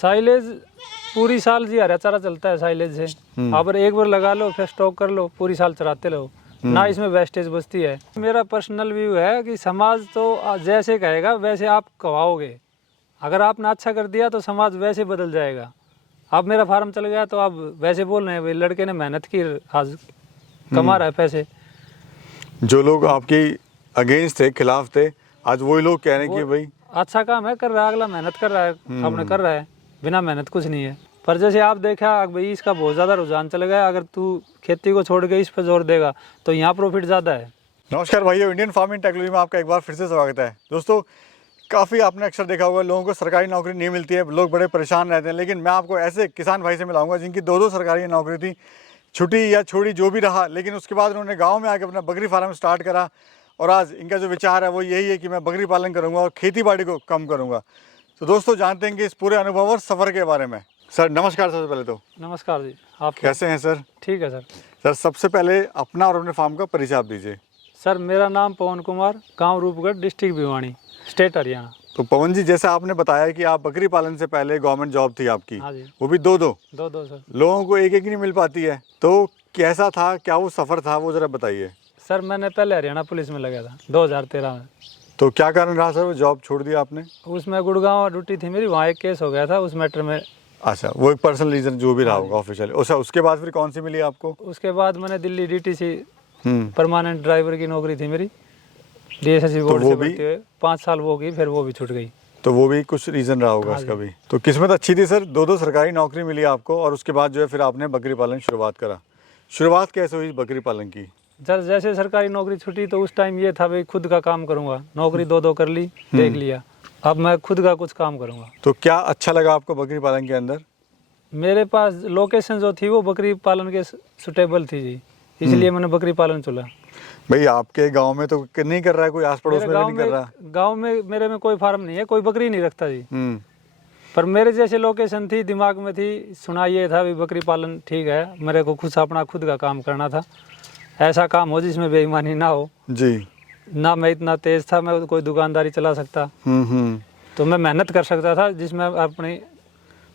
Silage पूरी साल जी हरा चारा चलता है साइलेज से। आप एक बार लगा लो फिर स्टॉक कर लो, पूरी साल चराते रहो, ना इसमें वेस्टेज बचती है। मेरा पर्सनल व्यू है कि समाज तो जैसे कहेगा वैसे आप कहवाओगे। अगर आपने अच्छा कर दिया तो समाज वैसे बदल जाएगा। आप मेरा फार्म चल गया तो आप वैसे बोल रहे हैं भाई लड़के ने मेहनत की, आज कमा रहा है पैसे। जो लोग आपके अगेंस्ट थे, खिलाफ थे, आज वही लोग कह रहे हैं कि भाई अच्छा काम है, कर रहा है, अगला मेहनत कर रहा है, आपने कर रहा है, बिना मेहनत कुछ नहीं है। पर जैसे आप देखा भाई इसका बहुत ज़्यादा रुझान चल गया, अगर तू खेती को छोड़ के इस पर जोर देगा तो यहाँ प्रॉफिट ज़्यादा है। नमस्कार भाइयों, इंडियन फार्मिंग टेक्नोलॉजी में आपका एक बार फिर से स्वागत है। दोस्तों, काफ़ी आपने अक्सर देखा होगा लोगों को सरकारी नौकरी नहीं मिलती है, लोग बड़े परेशान रहते हैं, लेकिन मैं आपको ऐसे किसान भाई से मिलाऊंगा जिनकी दो सरकारी नौकरी थी, छुट्टी या छोड़ी जो भी रहा, लेकिन उसके बाद उन्होंने गाँव में आकर अपना बकरी फार्म स्टार्ट करा और आज इनका जो विचार है वो यही है कि मैं बकरी पालन करूँगा और खेती बाड़ी को कम करूँगा। तो दोस्तों जानते हैं कि इस पूरे अनुभव और सफ़र के बारे में। सर नमस्कार। सबसे पहले तो नमस्कार जी, आप कैसे हैं सर? ठीक है सर। सर सबसे पहले अपना और अपने फार्म का परिचय आप दीजिए। सर मेरा नाम पवन कुमार, गांव रूपगढ़, डिस्ट्रिक्ट भिवानी, स्टेट हरियाणा। तो पवन जी, जैसे आपने बताया कि आप बकरी पालन से पहले गवर्नमेंट जॉब थी आपकी, हाँ जी, वो भी दो सर। लोगों को एक नहीं मिल पाती है, तो कैसा था, क्या वो सफ़र था, वो ज़रा बताइए। सर मैंने पहले हरियाणा पुलिस में लगा था 2013 में। तो क्या कारण रहा सर वो जॉब छोड़ दिया आपने? उसमें गुड़गांव ड्यूटी थी मेरी, वहाँ एक केस हो गया था उस मैटर में। अच्छा, वो एक पर्सनल रीज़न जो भी रहा होगा ऑफिशियल। उसके बाद फिर कौन सी मिली आपको? उसके बाद मैंने दिल्ली DTC परमानेंट ड्राइवर की नौकरी थी मेरी, DSSC बोर्ड से भर्ती हुए 5 साल वो की, फिर वो भी छूट गई। तो वो भी कुछ रीज़न रहा होगा उसका भी। तो किस्मत अच्छी थी सर, दो सरकारी नौकरी मिली आपको और उसके बाद जो है फिर आपने बकरी पालन शुरुआत करा। शुरुआत कैसे हुई बकरी पालन की? सर जैसे सरकारी नौकरी छुट्टी तो उस टाइम ये था भाई खुद का काम करूँगा, नौकरी दो कर ली, देख लिया, अब मैं खुद का कुछ काम करूँगा। तो क्या अच्छा लगा आपको बकरी पालन के अंदर? मेरे पास लोकेशन जो थी वो बकरी पालन के सुटेबल थी जी, इसलिए मैंने बकरी पालन चुना। भाई आपके गांव में तो नहीं कर रहा है कोई, आस पड़ोस में नहीं कर रहा? गांव में मेरे में कोई फार्म नहीं है, कोई बकरी नहीं रखता जी। पर मेरे जैसे लोकेशन थी, दिमाग में थी, सुना ये था भी बकरी पालन ठीक है, मेरे को अपना खुद का काम करना था, ऐसा काम हो जिसमें बेईमानी ना हो जी। ना मैं इतना तेज था मैं कोई दुकानदारी चला सकता, तो मैं मेहनत कर सकता था जिसमें अपनी।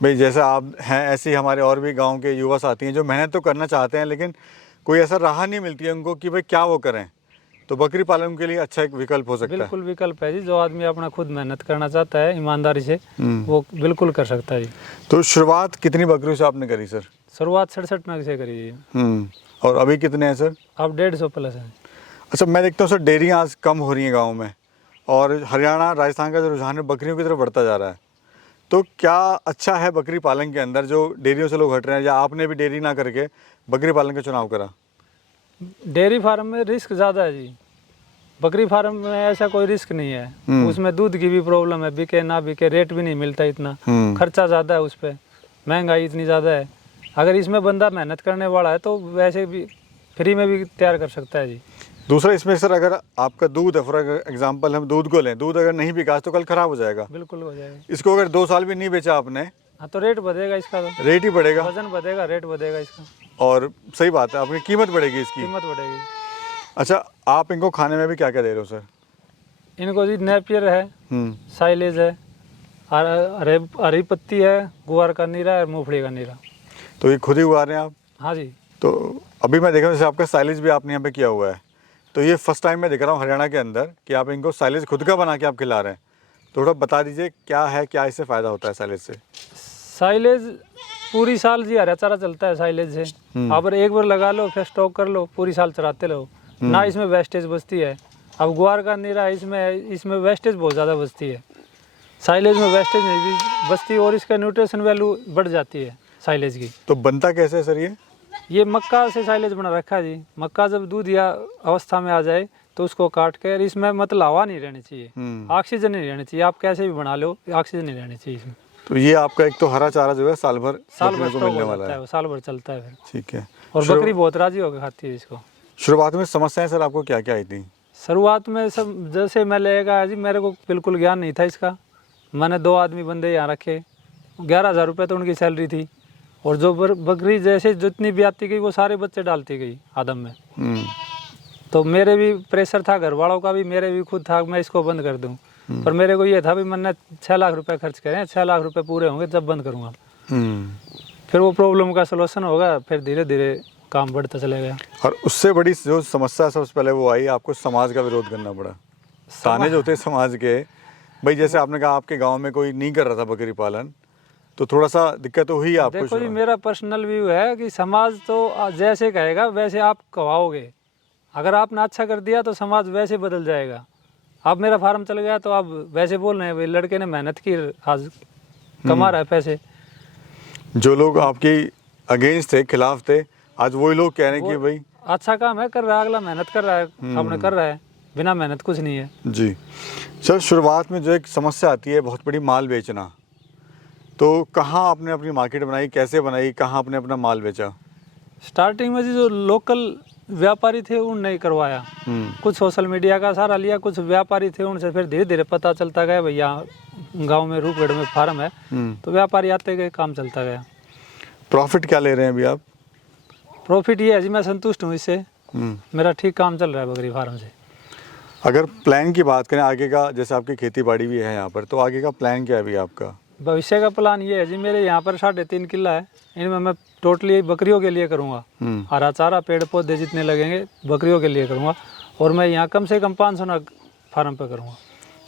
भाई जैसा आप हैं ऐसे ही हमारे और भी गांव के युवा साथी हैं जो मेहनत तो करना चाहते हैं, लेकिन कोई ऐसा राह नहीं मिलती है उनको कि भाई क्या वो करें। तो बकरी पालन के लिए अच्छा एक विकल्प हो सकता है। बिल्कुल विकल्प है जी, जो आदमी अपना खुद मेहनत करना चाहता है ईमानदारी से वो बिल्कुल कर सकता है जी। तो शुरुआत कितनी बकरियों से आपने करी सर? शुरुआत 67 नग से करी जी। और अभी कितने हैं सर? अब 150 प्लस है। अच्छा, मैं देखता हूँ सर डेयरियाँ आज कम हो रही हैं गाँव में, और हरियाणा राजस्थान का जो रुझान है बकरियों की तरफ बढ़ता जा रहा है। तो क्या अच्छा है बकरी पालन के अंदर जो डेयरियों से लोग हट रहे हैं, या आपने भी डेयरी ना करके बकरी पालन का चुनाव करा? डेयरी फार्म में रिस्क ज़्यादा है जी, बकरी फार्म में ऐसा कोई रिस्क नहीं है। उसमें दूध की भी प्रॉब्लम है, बिके ना बिके, रेट भी नहीं मिलता इतना, खर्चा ज़्यादा है उस पर, महंगाई इतनी ज़्यादा है। अगर इसमें बंदा मेहनत करने वाला है तो वैसे भी फ्री में भी तैयार कर सकता है जी। दूसरा इसमें सर, अगर आपका दूध है, फॉर एग्जांपल हम दूध को लें, दूध अगर नहीं बिका तो कल खराब हो जाएगा। बिल्कुल हो जाएगा। इसको अगर 2 साल भी नहीं बेचा आपने, हाँ तो रेट बढ़ेगा इसका, तो रेट ही बढ़ेगा, वजन बढ़ेगा, रेट बढ़ेगा इसका। और सही बात है, आपकी कीमत बढ़ेगी, इसकी कीमत बढ़ेगी। अच्छा, आप इनको खाने में भी क्या क्या दे रहे हो सर? इनको जी नेपियर है, साइलेज है, हरी पत्ती है, गुआर का नीरा है और मूंगफली का नीरा। तो ये खुद ही उगा रहे हैं आप? हाँ जी। तो अभी मैं देख रहा हूँ जैसे आपका साइलेज भी आपने यहाँ पे किया हुआ है, तो ये फर्स्ट टाइम मैं देख रहा हूँ हरियाणा के अंदर कि आप इनको साइलेज खुद का बना के आप खिला रहे हैं। थोड़ा बता दीजिए क्या है, क्या इससे फ़ायदा होता है साइलेज से? साइलेज पूरी साल जी हरा चारा चलता है साइलेज से। आप एक बार लगा लो फिर स्टॉक कर लो, पूरी साल चराते रहो, ना इसमें वेस्टेज बचती है। अब गुआर का नीरा है, इसमें वेस्टेज बहुत ज़्यादा बचती है, साइलेज में वेस्टेज नहीं बचती और इसका न्यूट्रिशन वैल्यू बढ़ जाती है साइलेज की। तो बनता कैसे है सर ये मक्का से साइलेज बना रखा है जी। मक्का जब दूध या अवस्था में आ जाए तो उसको काट कर, इसमें मतलब हवा नहीं रहनी चाहिए, ऑक्सीजन नहीं रहनी चाहिए, आप कैसे भी बना लो ऑक्सीजन नहीं रहनी चाहिए इसमें। तो ये आपका एक तो हरा चारा जो है साल भर को मिलने वाला है, साल भर चलता है फिर। ठीक है। और बकरी बहुत राजी होकर खाती है इसको। शुरुआत में समस्याएं सर आपको क्या क्या आई थी? शुरुआत में सब जैसे मैं लेगा जी, मेरे को बिल्कुल ज्ञान नहीं था इसका। मैंने 2 आदमी बंदे यहाँ रखे, 11,000 रुपये तो उनकी सैलरी थी, और जो बकरी जैसे जितनी भी आती गई वो सारे बच्चे डालती गई आदम में। तो मेरे भी प्रेशर था, घर वालों का भी, मेरे भी खुद था, मैं इसको बंद कर दूं। पर मेरे को ये था भी मैंने 6 लाख रुपए खर्च करे, 6 लाख रुपए पूरे होंगे जब बंद करूँगा। फिर वो प्रॉब्लम का सलूशन होगा, फिर धीरे धीरे काम बढ़ता चला गया। और उससे बड़ी जो समस्या सबसे पहले वो आई, आपको समाज का विरोध करना पड़ा। ताने जो होते समाज के, भाई जैसे आपने कहा आपके गांव में कोई नहीं कर रहा था बकरी पालन, तो थोड़ा सा दिक्कत हुई आपको? देखो जी, मेरा पर्सनल व्यू है कि समाज तो जैसे कहेगा वैसे आप कहवाओगे। अगर आपने अच्छा कर दिया तो समाज वैसे बदल जाएगा। अब मेरा फार्म चल गया तो आप वैसे बोल रहे हैं भाई लड़के ने मेहनत की, आज कमा रहा है पैसे। जो लोग आपके अगेंस्ट थे, खिलाफ थे, आज वही लोग कह रहे हैं कि भाई अच्छा काम है, कर रहा है, अगला मेहनत कर रहा है, आपने कर रहा है, बिना मेहनत कुछ नहीं है जी। सर, शुरुआत में जो एक समस्या आती है बहुत बड़ी, माल बेचना, तो कहाँ आपने अपनी मार्केट बनाई, कैसे बनाई, कहाँ आपने अपना माल बेचा? स्टार्टिंग में जी जो लोकल व्यापारी थे उनने करवाया, कुछ सोशल मीडिया का सहारा लिया, कुछ व्यापारी थे उनसे फिर धीरे धीरे पता चलता गया भैया गांव में रूपगढ़ में फार्म है, तो व्यापारी आते गए, काम चलता गया। प्रॉफिट क्या ले रहे हैं अभी आप? प्रॉफिट ये है जी, मैं संतुष्ट हूँ इससे, मेरा ठीक काम चल रहा है बकरी फार्म से। अगर प्लान की बात करें आगे का, जैसे आपकी खेती बाड़ी भी है यहाँ पर, तो आगे का प्लान क्या है अभी आपका? भविष्य का प्लान ये है जी, मेरे यहाँ पर 3.5 किला है, इनमें मैं टोटली बकरियों के लिए करूँगा। हरा चारा पेड़ पौधे जितने लगेंगे बकरियों के लिए करूँगा, और मैं यहाँ कम से कम 500 नग फार्म पे करूँगा।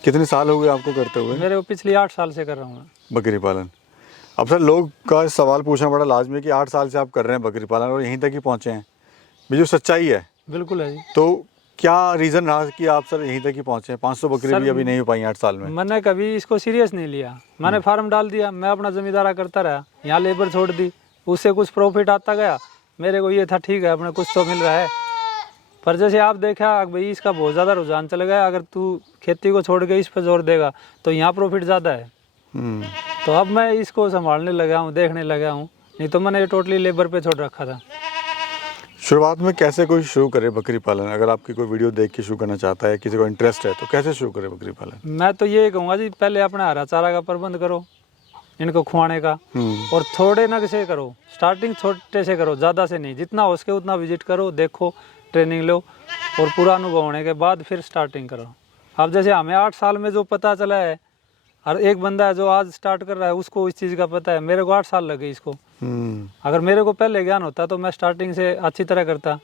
कितने साल हो गए आपको करते हुए? मेरे को पिछले 8 साल से कर रहा हूँ मैं बकरी पालन। अब सर, लोग का सवाल पूछना बड़ा लाजमी है कि 8 साल से आप कर रहे हैं बकरी पालन और यहीं तक ही पहुँचे हैं, जो सच्चाई है। बिल्कुल है जी। तो क्या रीज़न रहा कि आप सर यहीं तक ही पहुँचे? 500 बकरी भी अभी नहीं हो पाई 8 साल में। मैंने कभी इसको सीरियस नहीं लिया, मैंने फार्म डाल दिया, मैं अपना जमींदारा करता रहा, यहाँ लेबर छोड़ दी, उससे कुछ प्रॉफिट आता गया। मेरे को ये था ठीक है अपने कुछ तो मिल रहा है, पर जैसे आप देखा भाई इसका बहुत ज़्यादा रुझान चल गया, अगर तू खेती को छोड़ के इस पर जोर देगा तो यहाँ प्रॉफिट ज़्यादा है। तो अब मैं इसको संभालने लगा हूँ, देखने लगा हूँ, नहीं तो मैंने टोटली लेबर पे छोड़ रखा था। शुरुआत में कैसे कोई शुरू करे बकरी पालन? अगर आपकी कोई वीडियो देख के शुरू करना चाहता है, किसी को इंटरेस्ट है, तो कैसे शुरू करे बकरी पालन? मैं तो ये कहूँगा जी, पहले अपना हरा चारा का प्रबंध करो, इनको खुआने का, और थोड़े नग से करो, स्टार्टिंग छोटे से करो, ज़्यादा से नहीं, जितना हो सके उतना विजिट करो, देखो, ट्रेनिंग लो, और पूरा अनुभव होने के बाद फिर स्टार्टिंग करो। अब जैसे हमें 8 साल में जो पता चला है, और एक बंदा है जो आज स्टार्ट कर रहा है उसको इस चीज़ का पता है, मेरे को 8 साल लगे इसको। अगर मेरे को पहले ज्ञान होता तो मैं स्टार्टिंग से अच्छी तरह करता,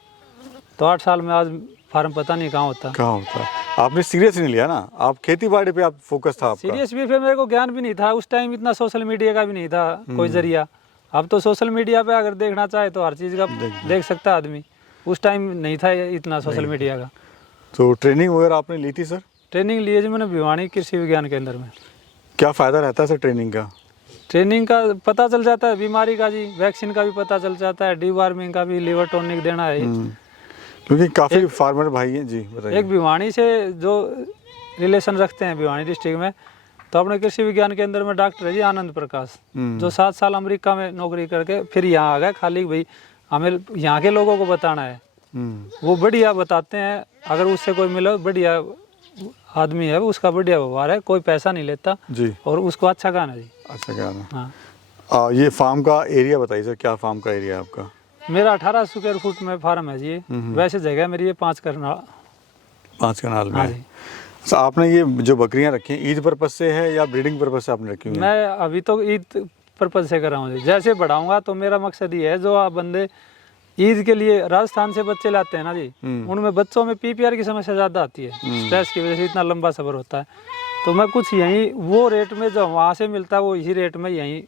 तो 8 साल में आज फार्म पता नहीं कहाँ होता। आपने सीरियस नहीं लिया ना, आप खेती बाड़ी पे आप फोकस था आपका। सीरियस भी, फिर मेरे को ज्ञान भी नहीं था उस टाइम, इतना सोशल मीडिया का भी नहीं था कोई जरिया। अब तो सोशल मीडिया पे अगर देखना चाहे तो हर चीज़ का देख सकता है आदमी, उस टाइम नहीं था इतना सोशल मीडिया का। तो ट्रेनिंग वगैरह आपने ली थी सर? ट्रेनिंग ली है जी मैंने भिवानी कृषि विज्ञान केंद्र में। क्या फ़ायदा रहता है सर ट्रेनिंग का? ट्रेनिंग का पता चल जाता है बीमारी का जी, वैक्सीन का भी पता चल जाता है, डीवार्मिंग का भी, लिवर टॉनिक देना है। क्योंकि काफ़ी फार्मर भाई हैं जी, बताइए। एक भिवानी से जो रिलेशन रखते हैं भिवानी डिस्ट्रिक्ट में, तो अपने कृषि विज्ञान केंद्र में डॉक्टर है जी आनंद प्रकाश, जो 7 साल अमेरिका में नौकरी करके फिर यहाँ आ गए, खाली भाई हमें यहाँ के लोगों को बताना है। वो बढ़िया बताते हैं, अगर उससे कोई मिलो बढ़िया आदमी है, उसका बढ़िया व्यवहार है, कोई पैसा नहीं लेता जी, और उसको अच्छा गाना जी। अच्छा गाना। हाँ। ये फार्म का एरिया बताइए सर, क्या फार्म का एरिया है आपका? मेरा 18 स्क्वायर फुट में फार्म है जी। वैसे जगह मेरी ये 5 कनाल 5 कनाल में। हाँ जी। तो आपने ये जो बकरियां रखी हैं ईद पर्पज से है या ब्रीडिंग पर्पज से आपने रखी हुई हैं? मैं अभी तो ईद पर्पज से कर रहा हूँ जी, जैसे बढ़ाऊंगा तो मेरा मकसद ये है, जो आप बंदे ईद के लिए राजस्थान से बच्चे लाते हैं ना जी, उनमें बच्चों में पीपीआर की समस्या ज़्यादा आती है, स्ट्रेस की वजह से इतना लंबा सफ़र होता है। तो मैं कुछ यहीं वो रेट में जो वहाँ से मिलता है वो इसी रेट में यहीं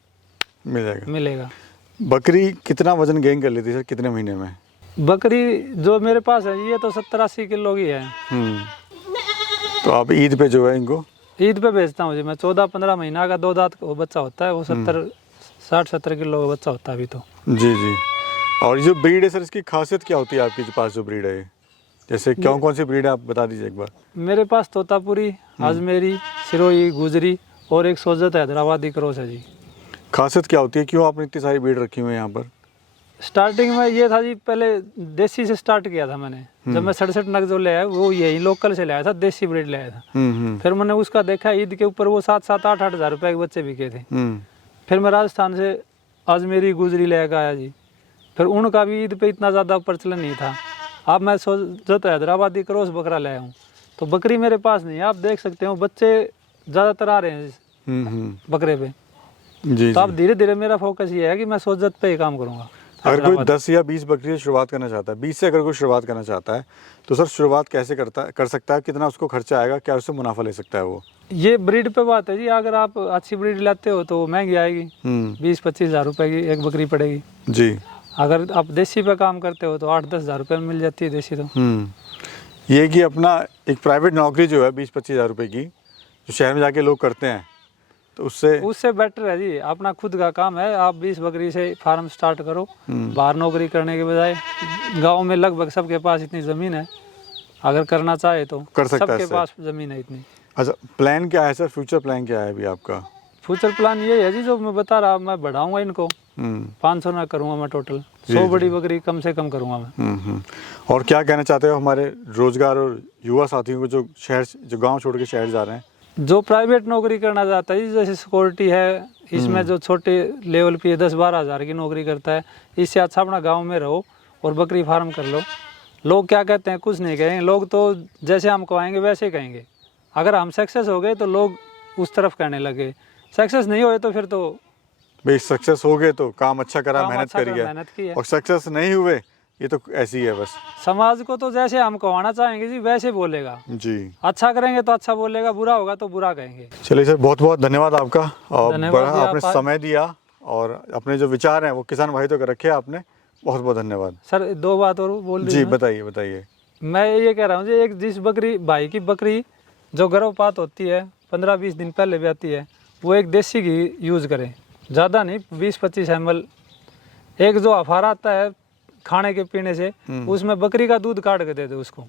मिलेगा। बकरी कितना वजन गेन कर लेती है सर, कितने महीने में? बकरी जो मेरे पास है ये तो 70-80 किलो की है। तो आप ईद पे जो है इनको ईद पे बेचता हूँ जी मैं। 14-15 महीना का 2 दांत वो बच्चा होता है, वो 60-70 किलो का बच्चा होता है अभी तो। जी जी। और ये जो ब्रीड है सर, इसकी खासियत क्या होती है आपके पास जो ब्रीड है? जैसे कौन सी ब्रीड है आप बता दीजिए एक बार। मेरे पास तोतापुरी, अजमेरी, सिरोही, गुजरी और एक सोजत हैदराबादी क्रॉस है जी। खासियत क्या होती है, क्यों आपने इतनी सारी ब्रीड रखी हुई है यहाँ पर? स्टार्टिंग में ये था जी, पहले देसी से स्टार्ट किया था मैंने। जब मैं 67 नग जो ले आया वो यही लोकल से लाया था, देसी ब्रीड लाया था। फिर मैंने उसका देखा ईद के ऊपर वो 7-8 हज़ार रुपए के बच्चे बिके थे। फिर मैं राजस्थान से अजमेरी गुजरी लेकर आया जी। फिर उनका भी ईद पे इतना ज़्यादा प्रचलन नहीं था। अब मैं सोचता हैदराबादी क्रॉस बकरा लाया हूँ, तो बकरी मेरे पास नहीं है। आप देख सकते हो बच्चे ज़्यादातर आ रहे हैं बकरे पे। जी तो अब धीरे धीरे मेरा फोकस ये है कि मैं सोजत पे ही काम करूँगा। अगर कोई 10 या 20 बकरी से शुरुआत करना चाहता है, 20 से अगर कोई शुरुआत करना चाहता है, तो सर शुरुआत कैसे कर सकता है, कितना उसको खर्चा आएगा, क्या उससे मुनाफा ले सकता है वो? ये ब्रीड पे बात है जी। अगर आप अच्छी ब्रीड लाते हो तो महंगी आएगी, 20-25 हज़ार रुपए की एक बकरी पड़ेगी जी। अगर आप देसी पे काम करते हो तो 8-10 हज़ार रुपये में मिल जाती है देसी। तो ये कि अपना एक प्राइवेट नौकरी जो है 20-25 हज़ार रुपये की, जो शहर में जाके लोग करते हैं, तो उससे बेटर है जी अपना खुद का काम है। आप 20 बकरी से फार्म स्टार्ट करो, बाहर नौकरी करने के बजाय। गांव में लगभग सबके पास इतनी ज़मीन है, अगर करना चाहे तो कर सकता है। सबके पास ज़मीन है इतनी। अच्छा, प्लान क्या है सर, फ्यूचर प्लान क्या है अभी आपका? फ्यूचर प्लान ये है जी, जो मैं बता रहा, मैं बढ़ाऊंगा इनको। 500 ना करूंगा मैं, टोटल 100 बड़ी बकरी कम से कम करूंगा मैं। और क्या कहना चाहते हो हमारे रोजगार और युवा साथियों को जो गांव छोड़ के शहर जा रहे हैं? जो प्राइवेट नौकरी करना चाहता है, जैसे सिक्योरिटी है, इसमें जो छोटे लेवल पे 10-12 हज़ार की नौकरी करता है, इससे अच्छा अपना गांव में रहो और बकरी फार्म कर लो। लोग क्या कहते हैं, कुछ नहीं कहेंगे। लोग तो जैसे हम कहेंगे वैसे कहेंगे। अगर हम सक्सेस हो गए तो लोग उस तरफ कहने लगे, सक्सेस नहीं हुए तो फिर तो भाई सक्सेस हो गए तो काम अच्छा करा, मेहनत की है। और सक्सेस नहीं हुए ये तो ऐसी है बस। समाज को तो जैसे हम कहना चाहेंगे जी वैसे बोलेगा जी। अच्छा करेंगे तो अच्छा बोलेगा, बुरा होगा तो बुरा कहेंगे। चलिए सर, बहुत बहुत धन्यवाद आपका, और बड़ा आपने समय दिया और अपने जो विचार हैं वो किसान भाई तो रखे आपने। बहुत बहुत धन्यवाद सर। 2 बात और बोल जी, बताइए। मैं ये कह रहा हूँ जी, एक जिस बकरी भाई की बकरी जो गर्भपात होती है 15-20 दिन पहले भी आती है, वो एक देसी घी यूज़ करें, ज़्यादा नहीं, 20-25 ml। एक जो अफार आता है खाने के पीने से, उसमें बकरी का दूध काट के दे दो उसको,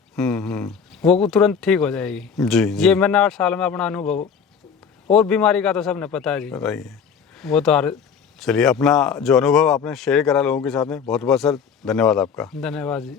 वो तुरंत ठीक हो जाएगी जी। ये मैंने 8 साल में अपना अनुभव, और बीमारी का तो सबने पता है जी, बताइए वो तो। चलिए, अपना जो अनुभव आपने शेयर करा लोगों के साथ में, बहुत बहुत सर धन्यवाद आपका। धन्यवाद जी।